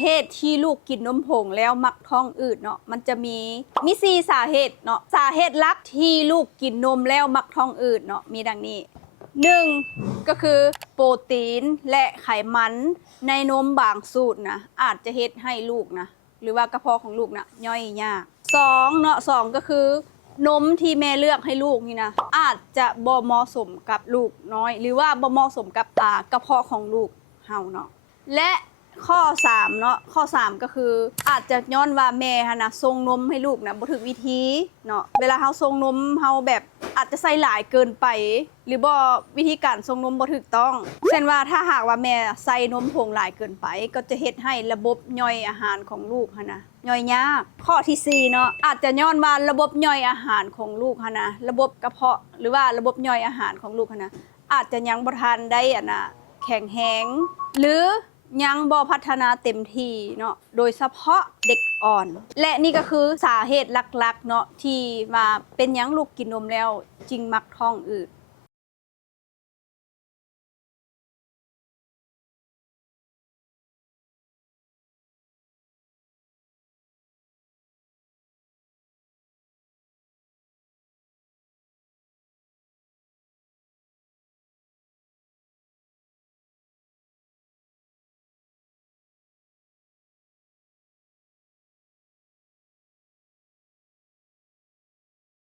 เหตุที่ลูกกินนมผงแล้วมักท้องอืดเนาะมันจะมี4สาเหตุเนาะสาเหตุหลักที่ลูกกินนมแล้วมักท้องอืดเนาะมีดังนี้1ก็คือโปรตีนและไขมันในนมบางสูตรนะอาจจะเฮ็ดให้ลูกนะหรือว่ากระเพาะของลูกนะย่อยยาก2เนาะ2ก็คือนมที่แม่เลือกให้ลูกนี่นะอาจจะบ่เหมาะสมกับลูกน้อยหรือว่าบ่เหมาะสมกับกระเพาะของลูกเฮาเนาะและข้อ3เนาะข้อ3ก็คืออาจจะย้อนว่าแม่ฮะนะส่งนมให้ลูกนะบ่ถูกวิธีเนาะเวลาเฮาส่งนมเฮาแบบอาจจะใส่หลายเกินไปหรือบ่วิธีการส่งนมบ่ถูกต้องเช่นว่าถ้าหากว่าแม่ใส่นมผงหลายเกินไปก็จะเฮ็ดให้ระบบย่อยอาหารของลูกฮะนะย่อยยากข้อที่4เนาะอาจจะย้อนว่าระบบย่อยอาหารของลูกฮะนะระบบกระเพาะหรือว่าระบบย่อยอาหารของลูกฮะนะอาจจะยังบ่ทันได้แข็งแรงหรือยังบ่พัฒนาเต็มที่เนาะโดยเฉพาะเด็กอ่อนและนี่ก็คือสาเหตุหลักๆเนาะที่มาเป็นหยังลูกกินนมแล้วจริงมักท้องอืด